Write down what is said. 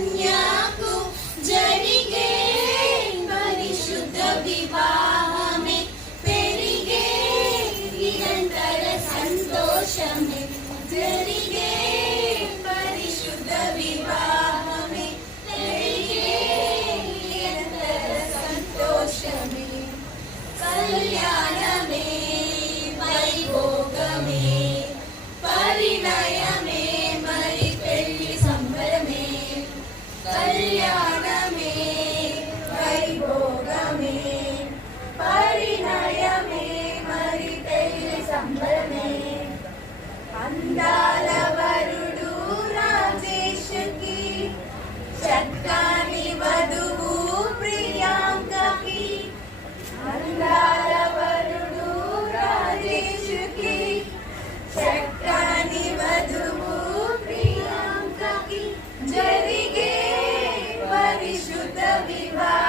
дня. the fine.